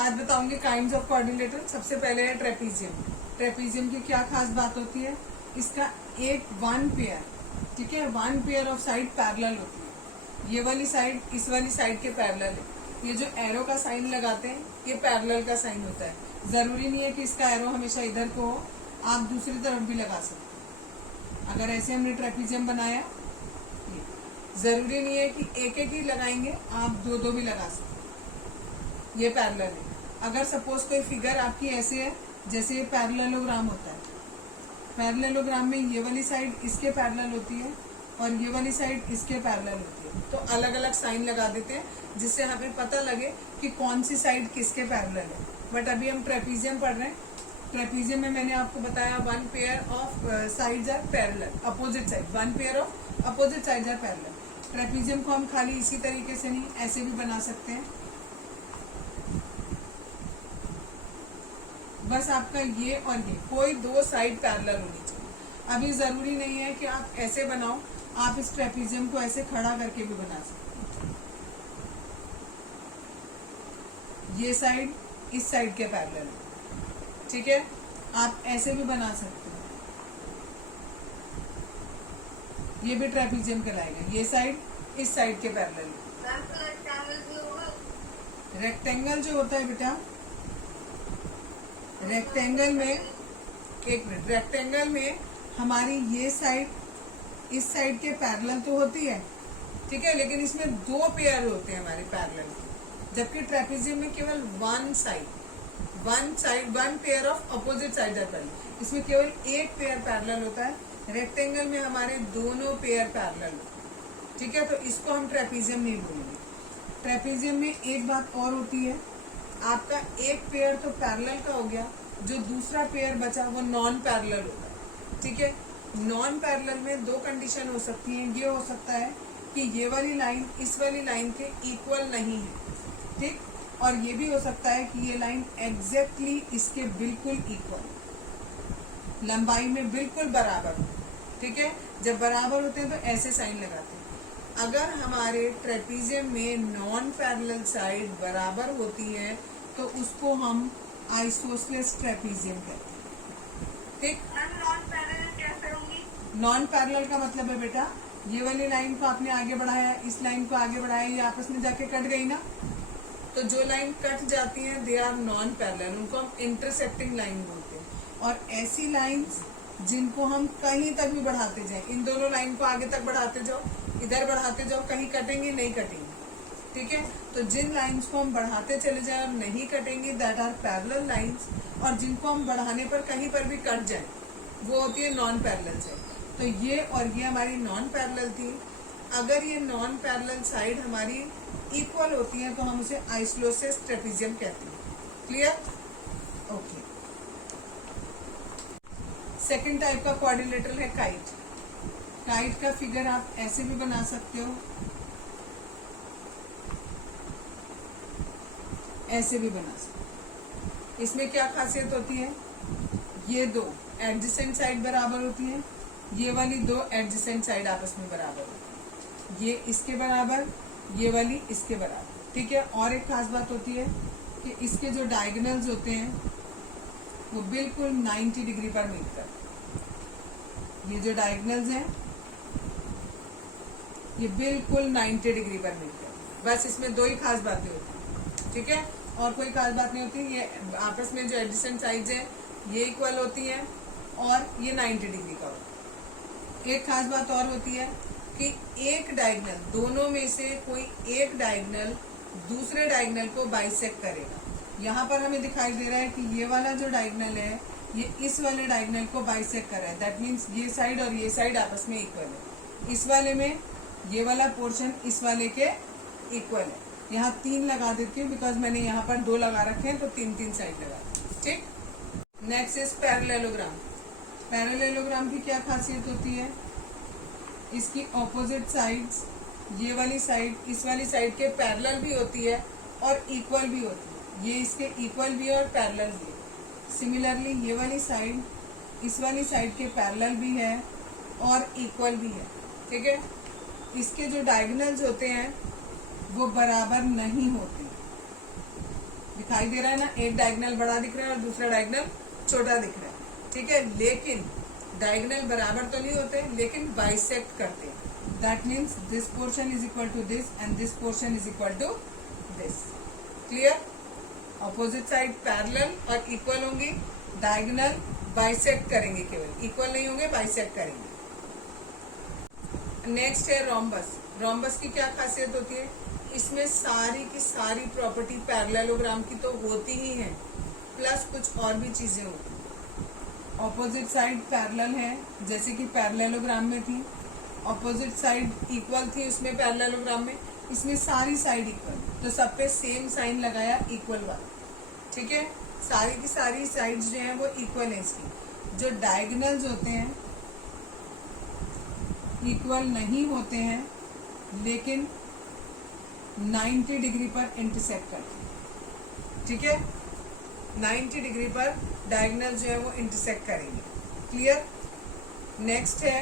आज बताऊंगी kinds of quadrilateral. सबसे पहले है ट्रेपीजियम। ट्रेपीजियम की क्या खास बात होती है, इसका एक वन पेयर, ठीक है, one pair of side parallel होती है। ये वाली साइड इस वाली साइड के पैरेलल है। ये जो एरो का साइन लगाते हैं ये पैरेलल का साइन होता है। जरूरी नहीं है कि इसका एरो हमेशा इधर को हो, आप दूसरी तरफ भी लगा सकते हैं। अगर ऐसे हमने ट्रेपीजियम बनाया, जरूरी नहीं है कि एक एक ही लगाएंगे, आप दो दो भी लगा सकते हैं। ये पैरेलल है। अगर सपोज कोई फिगर आपकी ऐसे है, जैसे ये पैरेललोग्राम होता है, पैरेललोग्राम में ये वाली साइड इसके पैरेलल होती है और ये वाली साइड इसके पैरेलल होती है, तो अलग अलग साइन लगा देते हैं जिससे हमें पता लगे कि कौन सी साइड किसके पैरेलल है। बट अभी हम ट्रेपीजियम पढ़ रहे हैं। ट्रेपीजियम में मैंने आपको बताया one pair of sides are parallel, opposite side, one pair of opposite sides are parallel. Trapezium को हम खाली इसी तरीके से नहीं, ऐसे भी बना सकते हैं। बस आपका ये और ये कोई दो साइड पैरेलल होनी चाहिए। अभी जरूरी नहीं है कि आप ऐसे बनाओ, आप इस ट्रेपीजियम को ऐसे खड़ा करके भी बना सकते हैं। ये साइड इस साइड के पैरेलल है, ठीक है, आप ऐसे भी बना सकते हैं। ये भी ट्रेपीजियम कहलाएगा। ये साइड इस साइड के पैरेलल है। रेक्टेंगल जो होता है बेटा, रेक्टेंगल में, एक मिनट, रेक्टेंगल में हमारी ये साइड इस साइड के पैरेलल तो होती है, ठीक है, लेकिन इसमें दो पेयर होते हैं हमारे पैरेलल के, जबकि ट्रेपीजियम में केवल one pair of opposite side are parallel. इसमें केवल एक पेयर पैरेलल होता है। रेक्टेंगल में हमारे दोनों पेयर पैरेलल होते हैं, ठीक है, तो इसको हम ट्रेपीजियम नहीं बोलेंगे। ट्रेपीजियम में एक बात और होती है, आपका एक पेयर तो पैरेलल का हो गया, जो दूसरा पेयर बचा वो नॉन पैरेलल होता है, ठीक है। नॉन पैरेलल में दो कंडीशन हो सकती हैं। ये हो सकता है कि ये वाली लाइन इस वाली लाइन के इक्वल नहीं है, ठीक, और ये भी हो सकता है कि ये लाइन एग्जैक्टली इसके बिल्कुल इक्वल, लंबाई में बिल्कुल बराबर हो, ठीक है। जब बराबर होते हैं तो ऐसे साइन लगाते हैं। अगर हमारे ट्रेपीजियम में नॉन पैरेलल साइड बराबर होती है तो उसको हम आइसोसेलेस ट्रेपीजियम कहते हैं, ठीक। नॉन पैरेलल कैसे होंगी? नॉन पैरेलल का मतलब है बेटा, ये वाली लाइन को आपने आगे बढ़ाया, इस लाइन को आगे बढ़ाया, ये आपस में जाके कट गई ना, तो जो लाइन कट जाती है दे आर नॉन पैरेलल, उनको हम इंटरसेक्टिंग लाइन बोलते हैं। और ऐसी लाइंस जिनको हम कहीं तक भी बढ़ाते जाएं, इन दोनों लाइन को आगे तक बढ़ाते जाओ, इधर बढ़ाते जाओ, कहीं कटेंगे नहीं कटेंगे, ठीक है। तो जिन लाइंस को हम बढ़ाते चले जाएं और नहीं कटेंगे दैट आर पैरेलल लाइंस, और जिनको हम बढ़ाने पर कहीं पर भी कट जाए वो होती है नॉन पैरेलल साइड। तो ये और ये हमारी नॉन पैरेलल थी। अगर ये नॉन पैरेलल साइड हमारी इक्वल होती है तो हम उसे आइसोसेलेस ट्रेपीजियम कहते हैं। क्लियर? ओके। सेकेंड टाइप का क्वाड्रिलेटरल है काइट। काइट का फिगर आप ऐसे भी बना सकते हो, ऐसे भी बना सकते हो। इसमें क्या खासियत होती है, ये दो एडजेसेंट साइड बराबर होती है, ये वाली दो एडजेसेंट साइड आपस में बराबर होती है, ये इसके बराबर, ये वाली इसके बराबर, ठीक है। और एक खास बात होती है कि इसके जो डायगोनल्स होते हैं वो बिल्कुल 90 डिग्री पर मीट करते हैं। ये जो डायगोनल्स हैं ये बिल्कुल 90 डिग्री पर मीट करते हैं। बस इसमें दो ही खास बातें होती हैं, ठीक है, और कोई खास बात नहीं होती। ये आपस में जो एडजेसेंट साइड्स हैं ये इक्वल होती हैं और ये 90 डिग्री का होता है। एक खास बात और होती है कि एक डायगोनल, दोनों में से कोई एक डायगोनल दूसरे डायगोनल को बाइसेक्ट करेगा। यहाँ पर हमें दिखाई दे रहा है कि ये वाला जो डायगोनल है ये इस वाले डायगोनल को बाइसेक्ट कर रहा है। दैट मीन्स ये साइड और ये साइड आपस में इक्वल है। इस वाले में ये वाला पोर्शन इस वाले के इक्वल है। यहाँ 3 लगा देती हूँ बिकॉज मैंने यहाँ पर 2 लगा रखे हैं, तो 3 साइड लगा, ठीक। Next is parallelogram. पैरेललोग्राम की क्या खासियत होती है, इसकी ऑपोजिट साइड्स, ये वाली साइड इस वाली साइड के पैरेलल भी होती है और इक्वल भी होती है। ये इसके इक्वल भी है और पैरेलल भी है। सिमिलरली ये वाली साइड इस वाली साइड के पैरेलल भी है और इक्वल भी है, ठीक है। इसके जो डायगोनल्स होते हैं वो बराबर नहीं होते दिखाई दे रहा है ना, एक डायगोनल बड़ा दिख रहा है और दूसरा डायगोनल छोटा दिख रहा है, ठीक है। लेकिन डायगोनल बराबर तो नहीं होते, लेकिन बाइसेक्ट करते हैं। That means this portion is equal to this and this portion is equal to this. Clear? Opposite side parallel और इक्वल होंगी, डायगोनल बाइसेक्ट करेंगे, केवल इक्वल नहीं होंगे, बाइसेक्ट करेंगे। नेक्स्ट है रोम्बस। रोम्बस की क्या खासियत होती है? इसमें सारी की सारी प्रॉपर्टी पैरेललोग्राम की तो होती ही है, प्लस कुछ और भी चीजें होती हैं। ऑपोजिट साइड पैरेलल है, जैसे कि पैरेललोग्राम में थी। ऑपोजिट साइड इक्वल थी उसमें पैरेललोग्राम में, इसमें सारी साइड इक्वल, तो सब पे सेम साइन लगाया इक्वल वाला, ठीक है। सारी की सारी साइड्स जो हैं वो इक्वल है इसकी। जो डायगोनल्स होते हैं इक्वल नहीं होते हैं, लेकिन 90 डिग्री पर इंटरसेक्ट करते हैं, ठीक है। 90 डिग्री पर डायगोनल जो है वो इंटरसेक्ट करेंगे। क्लियर? नेक्स्ट है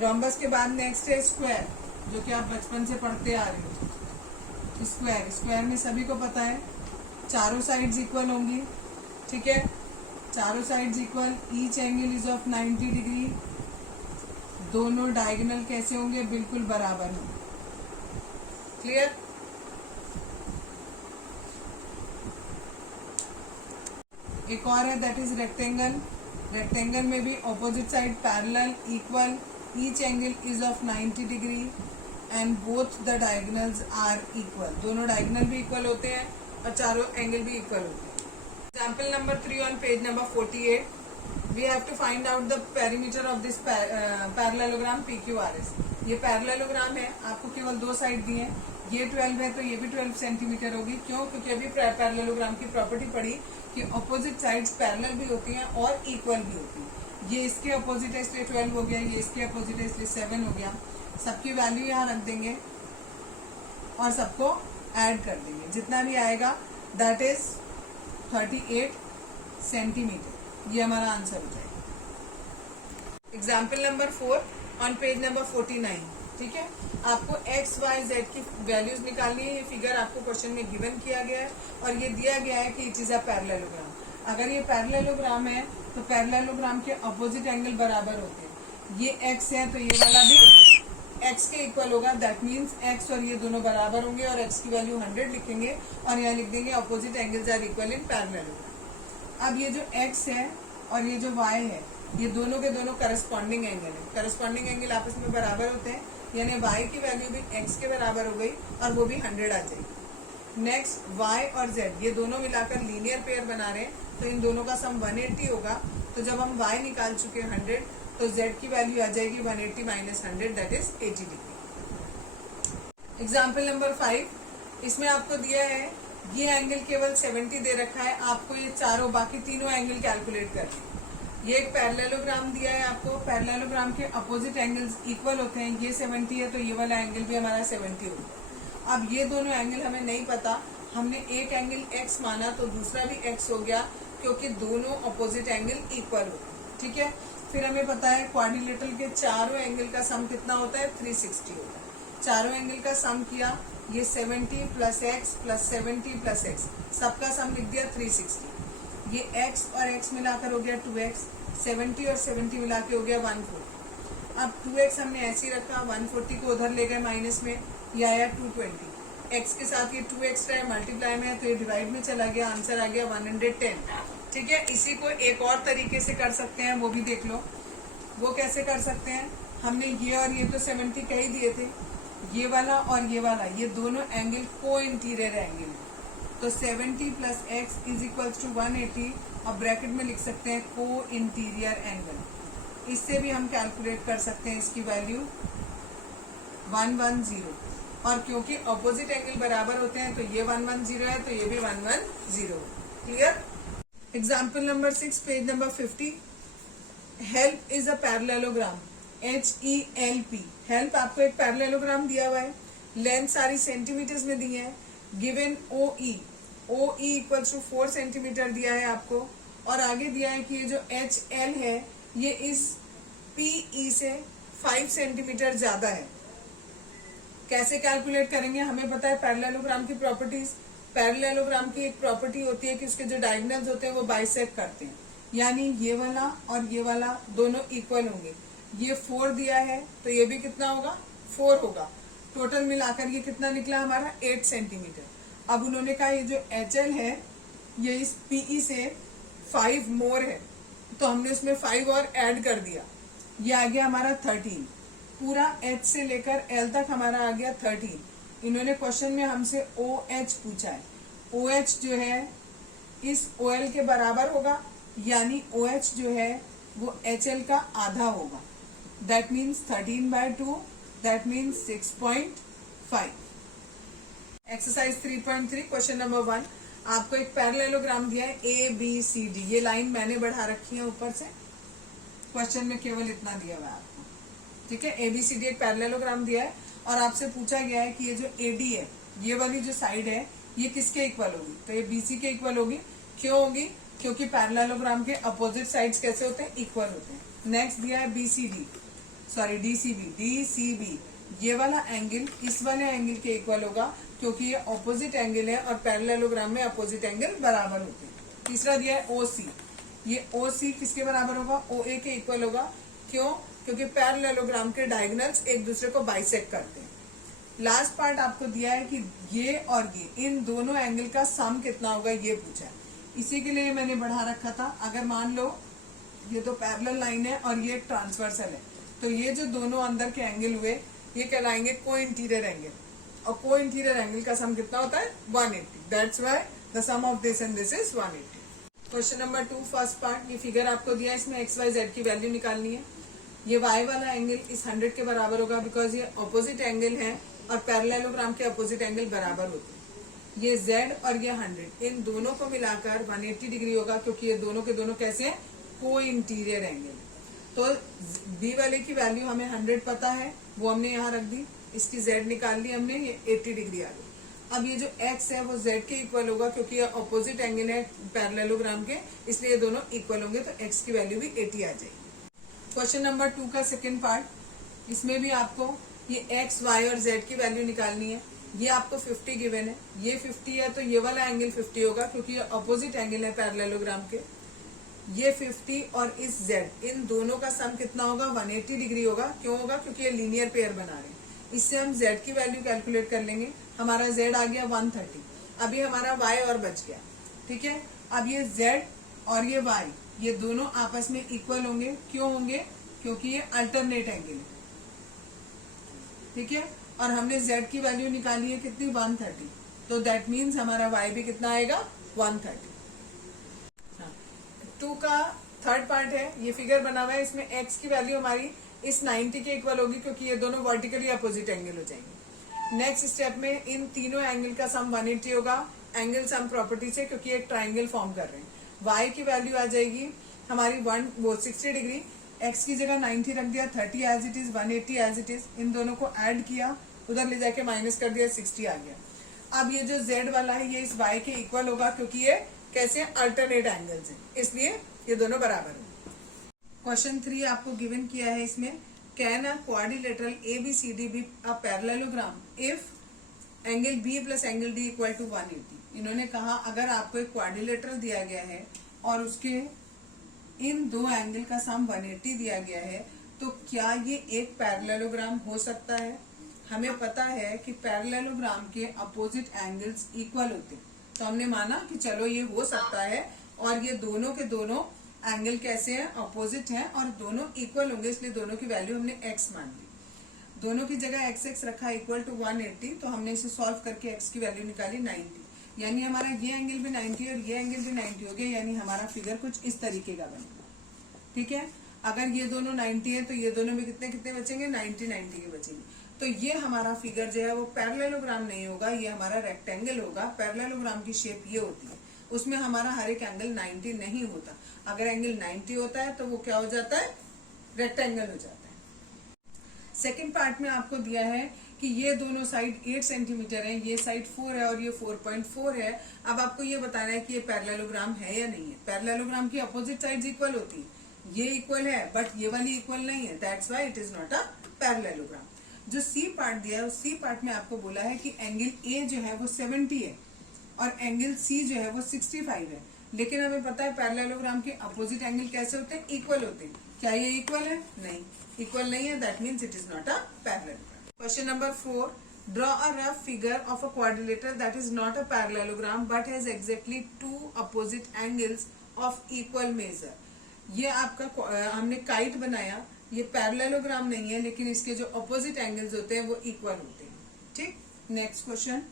रोम्बस के बाद नेक्स्ट है स्क्वायर, जो कि आप बचपन से पढ़ते आ रहे हो। स्क्वायर, स्क्वायर में सभी को पता है चारों साइड्स इक्वल होंगी, ठीक है। चारों sides equal, each angle is of 90 degree. दोनों डायगोनल कैसे होंगे? बिल्कुल बराबर होंगे। क्लियर? एक और है, दैट इज रेक्टेंगल। रेक्टेंगल में भी opposite side parallel, equal, each angle is of 90 degree and both the diagonals are equal. दोनों डायगोनल भी इक्वल होते हैं और चारों एंगल भी इक्वल होते हैं। Example number 3 on page number 48, we have to find out the perimeter of this parallelogram PQRS। ये पैरेललोग्राम है, आपको केवल दो साइड दी है, ये 12 है तो ये भी 12 सेंटीमीटर होगी। क्यों? क्योंकि अभी पैरेललोग्राम की प्रॉपर्टी पढ़ी कि ऑपोजिट साइड्स पैरेलल भी होती हैं और इक्वल भी होती हैं। ये इसके अपोजिट है इसलिए 12 हो गया, ये इसके अपोजिट है इसलिए 7 हो गया। सबकी वैल्यू यहाँ रख देंगे और सबको ऐड कर देंगे, जितना भी आएगा दैट इज 38 सेंटीमीटर। ये हमारा आंसर हो जाएगा। Example number 4 on page number 49, ठीक है। आपको एक्स वाई जेड की वैल्यूज निकालनी है। ये फिगर आपको क्वेश्चन में गिवन किया गया है और ये दिया गया है कि इट इज अ पैरेललोग्राम। अगर ये पैरेललोग्राम है तो पैरेललोग्राम के अपोजिट एंगल बराबर होते हैं। ये एक्स है तो ये वाला भी एक्स के इक्वल होगा, दैट मीन्स एक्स और ये दोनों बराबर होंगे और एक्स की वैल्यू 100 लिखेंगे और यहाँ लिख देंगे opposite angles are equal in parallelogram. अब ये जो एक्स है और ये जो वाई है, ये दोनों के दोनों करस्पॉन्डिंग एंगल है। करस्पॉन्डिंग एंगल आपस में बराबर होते हैं, यानी y की वैल्यू भी x के बराबर हो गई और वो भी 100 आ जाएगी। नेक्स्ट y और z, ये दोनों मिलाकर लीनियर पेयर बना रहे हैं, तो इन दोनों का सम 180 होगा। तो जब हम y निकाल चुके 100 तो z की वैल्यू आ जाएगी 180 minus 100 that is 80 degree. Example number 5, इसमें आपको दिया है ये एंगल केवल 70 दे रखा है, आपको ये चारों बाकी तीनों एंगल कैलकुलेट करने हैं। ये एक पैरेललोग्राम दिया है आपको, पैरेललोग्राम के अपोजिट एंगल्स इक्वल होते हैं। ये 70 है तो ये वाला एंगल भी हमारा 70 होगा। अब ये दोनों एंगल हमें नहीं पता, हमने एक एंगल x माना तो दूसरा भी x हो गया, क्योंकि दोनों अपोजिट एंगल इक्वल होते हैं, ठीक है। फिर हमें पता है क्वाड्रिलेटरल के चारों एंगल का सम कितना होता है? 360 होता है। चारों एंगल का सम किया, ये 70 plus x plus 70 plus x, सबका सम लिख दिया 360। ये x और x मिलाकर हो गया 2x, 70 और 70 मिला के हो गया 140। अब 2x हमने ऐसे ही रखा, 140 को उधर ले गए माइनस में, ये आया 220। x के साथ ये 2x है, मल्टीप्लाई में है तो ये डिवाइड में चला गया, आंसर आ गया 110, ठीक है। इसी को एक और तरीके से कर सकते हैं, वो भी देख लो। वो कैसे कर सकते हैं? हमने ये और ये तो 70 कह ही दिए थे, ये वाला और ये वाला, ये दोनों एंगल को इंटीरियर एंगल है, तो 70 plus x is equal to 180 और ब्रैकेट में लिख सकते हैं को इंटीरियर एंगल। इससे भी हम कैलकुलेट कर सकते हैं इसकी वैल्यू 110, और क्योंकि ऑपोजिट एंगल बराबर होते हैं तो ये 110 है तो ये भी 110। Clear? Example number 6 page number 50, help is a parallelogram HELP। Help आपको एक पैरेललोग्राम दिया हुआ है, लेंथ सारी सेंटीमीटर्स में दी है, given OE equal to 4 centimetre दिया है आपको, और आगे दिया है कि ये जो HL है ये इस PE से 5 सेंटीमीटर ज्यादा है। कैसे कैलकुलेट करेंगे? हमें पता है पैरेललोग्राम की प्रॉपर्टीज, पैरेललोग्राम की एक प्रॉपर्टी होती है कि उसके जो डायगोनल्स होते हैं वो बाइसेक्ट करते हैं, यानी ये वाला और ये वाला दोनों इक्वल होंगे। ये 4 दिया है तो ये भी कितना होगा, 4 होगा। टोटल मिलाकर ये कितना निकला हमारा, 8 सेंटीमीटर। अब उन्होंने कहा ये जो HL है ये इस PE से 5 मोर है, तो हमने उसमें 5 और ऐड कर दिया, ये आ गया हमारा 13। पूरा H से लेकर L तक हमारा आ गया 13। इन्होंने क्वेश्चन में हमसे OH पूछा है। OH जो है इस OL के बराबर होगा, यानी OH जो है वो HL का आधा होगा। That means 13/2, that means 6.5। Exercise 3.3 question number 1, आपको एक पैरेललोग्राम दिया है ABCD। ये लाइन मैंने बढ़ा रखी है ऊपर से, क्वेश्चन में केवल इतना दिया हुआ है आपको, ठीक है। ABCD एक पैरेललोग्राम दिया है और आपसे पूछा गया है कि ये जो AD है, ये वाली जो साइड है ये किसके इक्वल होगी, तो ये BC के इक्वल होगी। क्यों होगी, क्योंकि पैरेललोग्राम के अपोजिट साइड्स कैसे होते हैं, इक्वल होते हैं। नेक्स्ट दिया है DCB, ये वाला एंगल इस वाले एंगल के इक्वल होगा, क्योंकि ये ऑपोजिट एंगल है और पैरेललोग्राम में अपोजिट एंगल बराबर होते हैं। तीसरा दिया है OC, ये OC किसके बराबर होगा, OA के इक्वल होगा। क्यों, क्योंकि पैरेललोग्राम के डायगोनल्स एक दूसरे को बाइसेक्ट करते हैं। लास्ट पार्ट आपको दिया है कि ये और ये इन दोनों एंगल का सम कितना होगा, ये पूछा है। इसी के लिए मैंने बढ़ा रखा था। अगर मान लो ये तो पैरेलल लाइन है और ये ट्रांसवर्सल है, तो ये जो दोनों अंदर के एंगल हुए ये कहलाएंगे को इंटीरियर एंगल, और को इंटीरियर एंगल का सम कितना होता है, 180। That's why the sum of this and this is 180। Question number 2 first part, ये फिगर आपको दिया है, इसमें XYZ की वैल्यू निकालनी है। ये Y वाला एंगल इस 100 के बराबर होगा, बिकॉज ये ऑपोजिट एंगल है और पैरेललोग्राम के अपोजिट एंगल बराबर होते हैं। ये Z और ये 100, इन दोनों को मिलाकर 180 डिग्री होगा, क्योंकि ये दोनों के दोनों कैसे हैं, को इंटीरियर एंगल। तो B वाले की वैल्यू हमें 100 पता है, वो हमने यहाँ रख दी। इसकी Z निकाल ली हमने, ये 80 डिग्री आ गई। अब ये जो X है वो Z के इक्वल होगा, क्योंकि ये ऑपोजिट एंगल है पैरेललोग्राम के, इसलिए ये दोनों इक्वल होंगे, तो X की वैल्यू भी 80 आ जाएगी। क्वेश्चन नंबर 2 का सेकेंड पार्ट, इसमें भी आपको ये X, Y और Z की वैल्यू निकालनी है। ये आपको 50 गिवन है, ये 50 है तो ये वाला एंगल 50 होगा, क्योंकि ये अपोजिट एंगल है पैरेललोग्राम के। ये 50 और इस Z, इन दोनों का सम कितना होगा, 180 डिग्री होगा। क्यों होगा, क्योंकि ये लीनियर पेयर बना रहे हैं। इससे हम Z की वैल्यू कैलकुलेट कर लेंगे। हमारा Z आ गया 130। अभी हमारा Y और बच गया, ठीक है। अब ये Z और ये Y, ये दोनों आपस में इक्वल होंगे। क्यों होंगे, क्योंकि ये अल्टरनेट एंगल है, ठीक है। और हमने Z की वैल्यू निकाली है कितनी, 130, तो दैट मीन्स हमारा Y भी कितना आएगा, 130। 2 का थर्ड पार्ट है, ये फिगर बना हुआ है, इसमें X की वैल्यू हमारी इस 90 के इक्वल होगी, क्योंकि ये दोनों वर्टिकली अपोजिट एंगल हो जाएंगे। नेक्स्ट स्टेप में इन तीनों एंगल का सम 180 होगा, एंगल सम प्रॉपर्टी से, क्योंकि एक ट्राइंगल फॉर्म कर रहे हैं। Y की वैल्यू आ जाएगी हमारी 60 डिग्री। X की जगह 90 रख दिया, 30 as it is, 180 as it is. इन दोनों को ऐड किया, उधर ले जाके माइनस कर दिया, 60 आ गया। अब ये जो Z वाला है ये इस Y के इक्वल होगा, क्योंकि ये कैसे अल्टरनेट एंगल्स हैं, इसलिए ये दोनों बराबर हैं। क्वेश्चन 3 आपको गिवन किया है, इसमें can a quadrilateral ABCD be a parallelogram if angle B plus angle D equal to 180। इन्होंने कहा अगर आपको एक क्वाड्रिलेटरल दिया गया है और उसके इन दो एंगल का सम 180 दिया गया है, तो क्या ये एक पैरेललोग्राम हो सकता है। हमें पता है कि पैरेललोग्राम के अपोजिट एंगल्स इक्वल होते हैं, तो हमने माना कि चलो ये हो सकता है। और ये दोनों के दोनों एंगल कैसे हैं, अपोजिट हैं और दोनों इक्वल होंगे, इसलिए दोनों की वैल्यू हमने x मान ली। दोनों की जगह x रखा इक्वल टू 180, तो हमने इसे सॉल्व करके x की वैल्यू निकाली 90। यानी हमारा ये एंगल भी 90 और ये एंगल भी 90 हो गया, यानी हमारा फिगर कुछ इस तरीके का बनेगा, ठीक है। अगर ये दोनों 90 है तो ये दोनों में कितने कितने बचेंगे, 90 के बचेंगे। तो ये हमारा फिगर जो है वो पैरेललोग्राम नहीं होगा, ये हमारा रेक्टेंगल होगा। पैरेललोग्राम की शेप ये होती है, उसमें हमारा हर एक एंगल 90 नहीं होता। अगर एंगल 90 होता है तो वो क्या हो जाता है, रेक्टेंगल हो जाता है। सेकंड पार्ट में आपको दिया है कि ये दोनों साइड 8 सेंटीमीटर है, ये साइड 4 है और ये 4.4 है। अब आपको ये बताना है कि ये पैरेललोग्राम है या नहीं है। पैरेललोग्राम की अपोजिट साइड्स इक्वल होती है, ये इक्वल है बट ये वाली इक्वल नहीं है, that's why it is not a parallelogram. जो सी पार्ट दिया है उस सी पार्ट में आपको बोला है कि एंगल ए जो है वो 70 है और एंगल सी जो है वो 65 है, लेकिन हमें पता है पैरेललोग्राम के अपोजिट एंगल कैसे होते हैं, इक्वल होते हैं। क्या ये इक्वल है? नहीं, इक्वल नहीं है, that means it is not a parallelogram. Question number 4, draw a rough figure of a quadrilateral that is not a parallelogram but has exactly 2 opposite angles of equal major. ये आपका हमने kite बनाया, ये parallelogram नहीं है, लेकिन इसके जो अपोजिट एंगल्स होते हैं वो इक्वल होते हैं। ठीक, नेक्स्ट क्वेश्चन,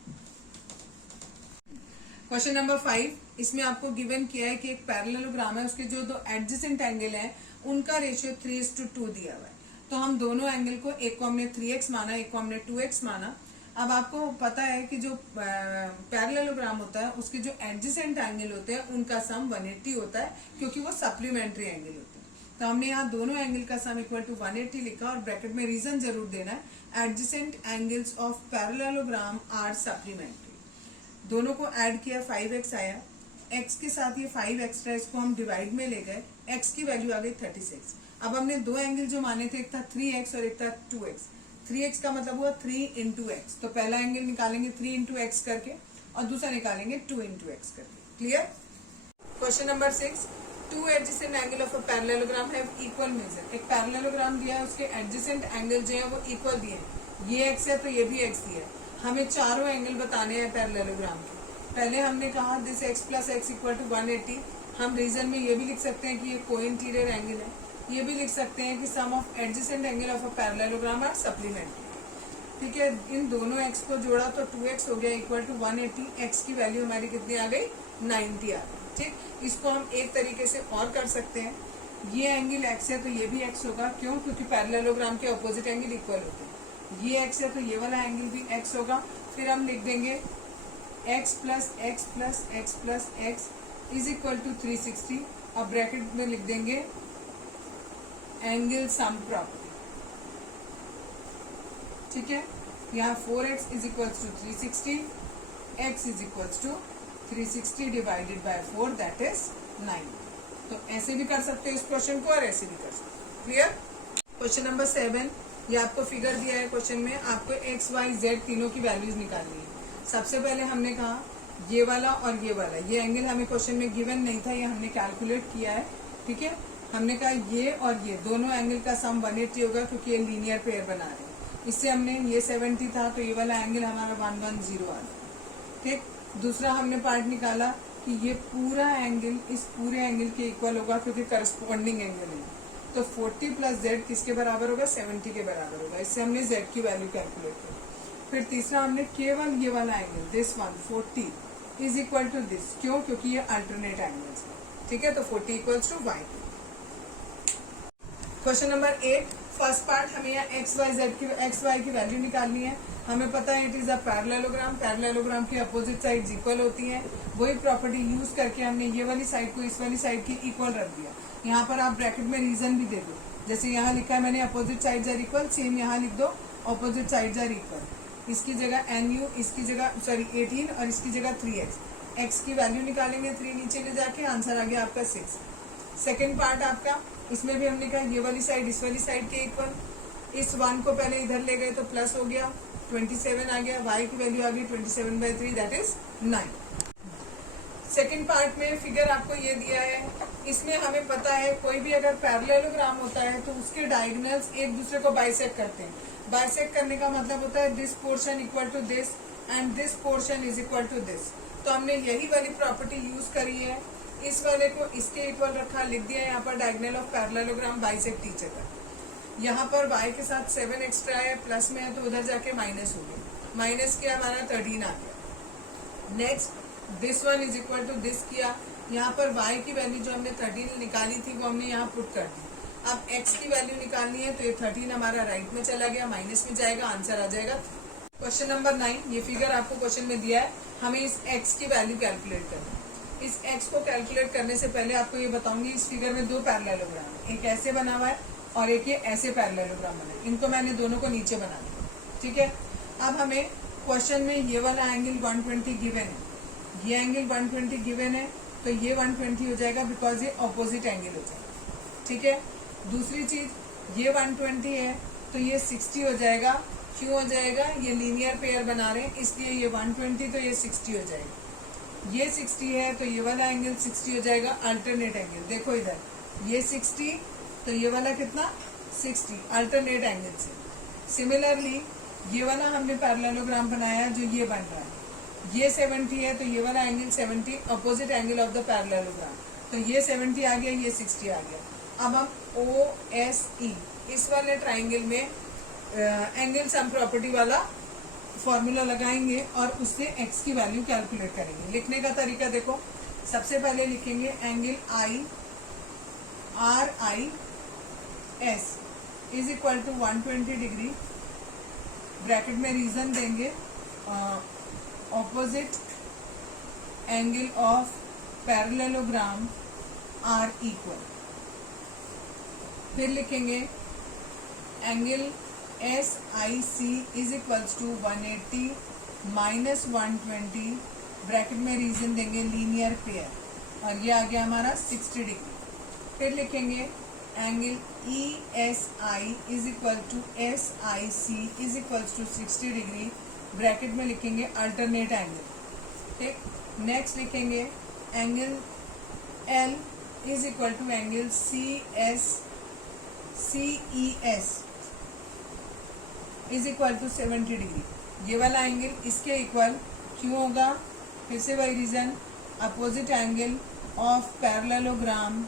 क्वेश्चन नंबर 5, इसमें आपको गिवन किया है कि एक पैरेललोग्राम है, उसके जो दो एडजेसेंट एंगल हैं उनका रेशियो 3:2 दिया हुआ है। तो हम दोनों एंगल को, एक को हमने 3x माना, एक को हमने 2x माना। अब आपको पता है कि जो पैरेललोग्राम होता है उसके जो एडजेसेंट एंगल होते हैं उनका सम 180 होता है, क्योंकि वो सप्लीमेंट्री एंगल होते हैं। तो हमने यहाँ दोनों एंगल का सम इक्वल टू 180 लिखा, और ब्रैकेट में रीजन जरूर देना है, adjacent angles of parallelogram are supplementary. दोनों को ऐड किया, 5x आया, x के साथ ये 5 एक्स्ट्रा, इसको हम डिवाइड में ले गए, x की वैल्यू आ गई 36। अब हमने दो एंगल जो माने थे, एक था 3x और एक था 2x। 3x का मतलब हुआ 3 into x, तो पहला एंगल निकालेंगे 3 into x करके और दूसरा निकालेंगे 2 into x करके। Clear? Question number 6, 2 adjacent angle of a parallelogram have equal major. एक पैरेललोग्राम दिया है, उसके एडजेसेंट एंगल जो है वो इक्वल दिए हैं। ये x है तो ये भी x दिया है। हमें चारों एंगल बताने हैं पैरेललोग्राम के। पहले हमने कहा this x plus x equal to 180। हम रीजन में ये भी लिख सकते हैं कि ये कोइंटीरियर एंगल है, ये भी लिख सकते हैं कि sum of adjacent angle of a parallelogram are supplementary. ठीक है, इन दोनों x को जोड़ा तो 2x हो गया इक्वल टू 180। x की वैल्यू हमारी कितनी आ गई? 90 आ गई। ठीक, इसको हम एक तरीके से और कर सकते हैं, ये एंगल x है तो ये भी x होगा। क्यों? क्योंकि पैरेललोग्राम के अपोजिट एंगल इक्वल होते हैं। ये x है तो ये वाला एंगल भी x होगा। फिर हम लिख देंगे x plus x plus x plus x is equal to 360, और ब्रैकेट में लिख देंगे एंगल सम प्रॉपर्टी। ठीक है, यहाँ 4x is equal to 360, x is equal to 360 divided by 4 that is 9। तो ऐसे भी कर सकते हैं इस क्वेश्चन को और ऐसे भी कर सकते हैं। क्लियर? क्वेश्चन नंबर 7, ये आपको फिगर दिया है क्वेश्चन में, आपको x, y, z तीनों की वैल्यूज निकालनी है। सबसे पहले हमने कहा ये वाला और ये वाला, ये एंगल हमें क्वेश्चन में गिवन नहीं था, ये हमने कैलकुलेट किया है। ठीक है, हमने कहा ये और ये दोनों एंगल का सम 180 होगा, क्योंकि ये लीनियर पेयर बना रहे हैं। इससे हमने, ये 70 था तो ये वाला एंगल हमारा 110 आ गया। ठीक, दूसरा हमने पार्ट निकाला कि ये पूरा एंगल इस पूरे एंगल के इक्वल होगा, क्योंकि करस्पॉन्डिंग एंगल है। तो 40 प्लस z किसके बराबर होगा? 70 के बराबर होगा। इससे हमने z की वैल्यू कैलकुलेट की। फिर तीसरा हमने केवल ये वाला angle, this one 40 is equal to this. क्यों? क्योंकि ये अल्टरनेट एंगल्स है। ठीक है, तो 40 equals to y। Question number 8, first part, हमें यहाँ x y की वैल्यू निकालनी है। हमें पता है it is a parallelogram, parallelogram की अपोजिट साइड इक्वल होती हैं। वही प्रॉपर्टी यूज करके हमने ये वाली साइड को इस वाली साइड की इक्वल रख दिया। यहाँ पर आप ब्रैकेट में रीजन भी दे दो, जैसे यहाँ लिखा है मैंने opposite sides are equal, same यहाँ लिख दो अपोजिट साइड्स आर इक्वल। इसकी जगह NU, इसकी जगह 18 और इसकी जगह 3x। x की वैल्यू निकालेंगे 3 नीचे ले जाके, आंसर आ गया आपका 6। सेकेंड पार्ट आपका, इसमें भी हमने कहा ये वाली साइड इस वाली साइड के इक्वल। इस 1 को पहले इधर ले गए तो प्लस हो गया, 27 आ गया, y की वैल्यू आ गई 27/3 दैट इज 9। सेकेंड पार्ट में फिगर आपको ये दिया है, इसमें हमें पता है कोई भी अगर पैरेललोग्राम होता है तो उसके डायगोनल्स एक दूसरे को बाइसेक्ट करते हैं। बाइसेक्ट करने का मतलब होता है this portion equal to this and this portion is equal to this. तो हमने यही वाली प्रॉपर्टी यूज करी है, इस वाले को इसके इक्वल रखा, लिख दिया यहाँ पर diagonal of parallelogram bisect each other. यहाँ पर y के साथ 7 एक्स्ट्रा है, प्लस में है तो उधर जाके माइनस हो गया, माइनस किया हमारा 13 आ गया। Next this one is equal to this किया, यहाँ पर y की वैल्यू जो हमने 13 निकाली थी वो हमने यहाँ पुट कर दी। अब x की वैल्यू निकालनी है तो ये 13 हमारा राइट में चला गया, माइनस में जाएगा, आंसर आ जाएगा। क्वेश्चन नंबर 9, ये फिगर आपको क्वेश्चन में दिया है, हमें इस x की वैल्यू कैलकुलेट करनी है। इस x को कैलकुलेट करने से पहले आपको ये बताऊंगी, इस फिगर में 2 पैरेललोग्राम है, एक ऐसे बना हुआ है और एक ये ऐसे पैरेललोग्राम बना है। इनको मैंने दोनों को नीचे बना दिया। ठीक है, अब हमें क्वेश्चन में ये वाला एंगल 120 गिवन है, ये एंगल 120 गिवन है तो ये 120 हो जाएगा, बिकॉज ये ऑपोजिट एंगल हो जाएगा। ठीक है, दूसरी चीज ये 120 है तो ये 60 हो जाएगा। क्यों हो जाएगा? ये लीनियर पेयर बना रहे हैं इसलिए ये 120 तो ये 60 हो जाएगा। ये 60 है तो ये वाला एंगल 60 हो जाएगा, अल्टरनेट एंगल। देखो इधर ये 60 तो ये वाला कितना 60, अल्टरनेट एंगल से। सिमिलरली ये वाला हमने पैरेललोग्राम बनाया जो ये बन रहा है, ये 70 है तो ये वाला angle 70, opposite angle of the parallelogram. तो ये 70 आ गया, ये 60 आ गया। अब हम OSE इस वाले ट्राइंगल में एंगल सम प्रॉपर्टी वाला फॉर्मूला लगाएंगे और उससे x की वैल्यू कैलकुलेट करेंगे। लिखने का तरीका देखो, सबसे पहले लिखेंगे angle RIS is equal to 120 degree, bracket में रीजन देंगे opposite angle of parallelogram are equal. फिर लिखेंगे angle SIC is equals to 180 minus 120, bracket में रीजन देंगे लीनियर पेयर, और ये आ गया हमारा 60 डिग्री। फिर लिखेंगे angle ESI is equal to SIC is equals to 60 degree, bracket में लिखेंगे अल्टरनेट एंगल। ठीक, नेक्स्ट लिखेंगे angle L is equal to angle CES is equal to 70 degree. ये वाला एंगल इसके इक्वल क्यों होगा, फिर से वही reason, opposite angle of parallelogram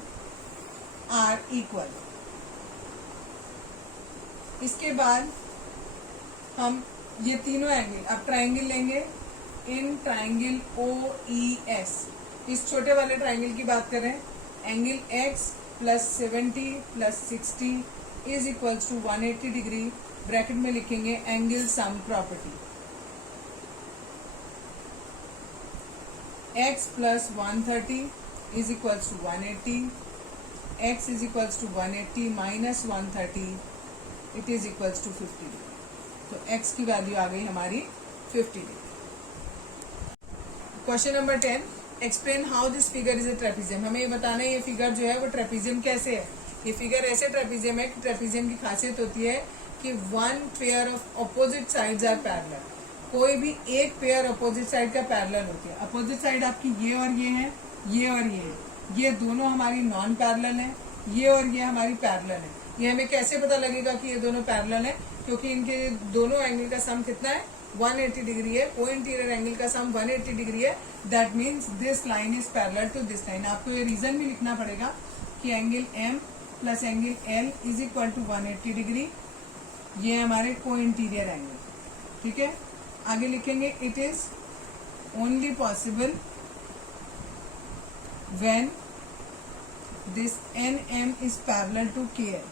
are equal. इसके बाद हम ये तीनों एंगल, अब ट्राइंगल लेंगे इन ट्राइंगल OES। इस छोटे वाले ट्राइंगल की बात करें, angle X plus 70 plus 60 is equals to 180 degree, bracket में लिखेंगे angle sum property. X plus 130 is equals to 180, X is equals to 180 minus 130 it is equals to 50 degree. तो X की वैल्यू आ गई हमारी 50 degree. Question number 10, explain how this figure is a trapezium. हमें ये बताना है ये फिगर जो है वो ट्रेपीजियम कैसे है। ये फिगर ऐसे ट्रेपीजियम है कि ट्रेपीजियम की खासियत होती है कि one pair of opposite sides are parallel. कोई भी एक पेयर अपोजिट साइड का पैरेलल होती है। अपोजिट साइड आपकी ये और ये है, ये और ये है, ये दोनों हमारी नॉन पैरेलल है, ये और ये हमारी पैरेलल है। ये हमें कैसे पता लगेगा कि ये दोनों पैरेलल है, क्योंकि इनके दोनों एंगल का सम कितना है 180 डिग्री है, को इंटीरियर एंगल का सम 180 डिग्री है। That means this line is parallel to this line. आपको ये रीजन भी लिखना पड़ेगा कि angle M plus angle L is equal to 180 degree, ये हमारे को इंटीरियर एंगल। ठीक है, आगे लिखेंगे it is only possible when this NM is parallel to KL।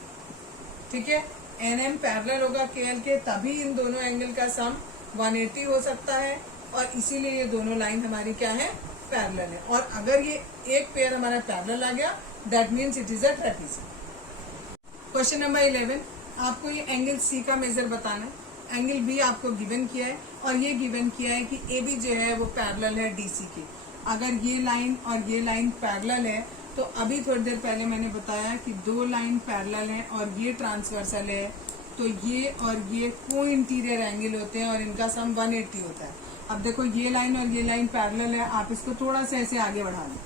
ठीक है, NM पैरेलल होगा KL के, तभी इन दोनों एंगल का सम 180 हो सकता है, और इसीलिए ये दोनों लाइन हमारी क्या है पैरेलल है। और अगर ये एक पेयर हमारा पैरेलल आ गया that means it is a trapezium. Question number 11, आपको ये एंगल C का मेजर बताना है। एंगल B आपको गिवन किया है, और ये गिवन किया है कि AB जो है वो पैरेलल है DC के। अगर ये लाइन और ये लाइन पैरेलल है तो अभी थोड़ी देर पहले मैंने बताया कि दो लाइन पैरेलल है और ये ट्रांसवर्सल है, तो ये और ये को इंटीरियर एंगल होते हैं और इनका सम 180 होता है। अब देखो ये लाइन और ये लाइन पैरेलल है, आप इसको थोड़ा सा ऐसे आगे बढ़ा लें,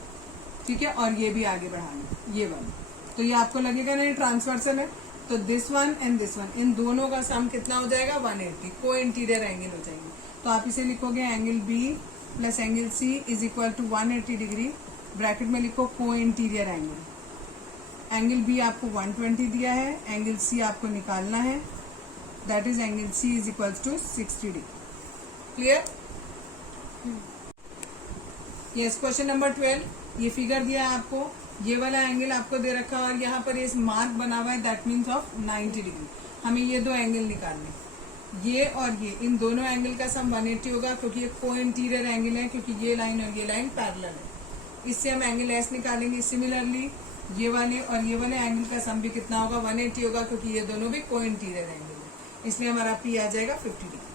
ठीक है, और ये भी आगे बढ़ा लें, ये वाला, तो ये आपको लगेगा ना ये ट्रांसवर्सल है। तो this one and this one, इन दोनों का सम कितना हो जाएगा 180, को इंटीरियर एंगल हो जाएंगे। तो आप इसे लिखोगे angle B plus angle C is equal to 180 degree, bracket में लिखो को इंटीरियर एंगल। एंगल B आपको 120 दिया है, एंगल C आपको निकालना है, that is angle C is equal to 60 degree. Clear? Yes. Question number 12, ये फिगर दिया है आपको, ये वाला एंगल आपको दे रखा है और यहाँ पर इस मार्क बना हुआ है, दैट मीन्स ऑफ 90 डिग्री। हमें ये दो एंगल निकालने, ये और ये, इन दोनों एंगल का सम 180 होगा क्योंकि ये को इंटीरियर एंगल है, क्योंकि ये लाइन और ये लाइन पैरेलल है। इससे हम एंगल S निकालेंगे। सिमिलरली ये वाले और ये वाले एंगल का सम भी कितना होगा 180 होगा, क्योंकि ये दोनों भी को इंटीरियर एंगल है, इसलिए हमारा P आ जाएगा 50 डिग्री।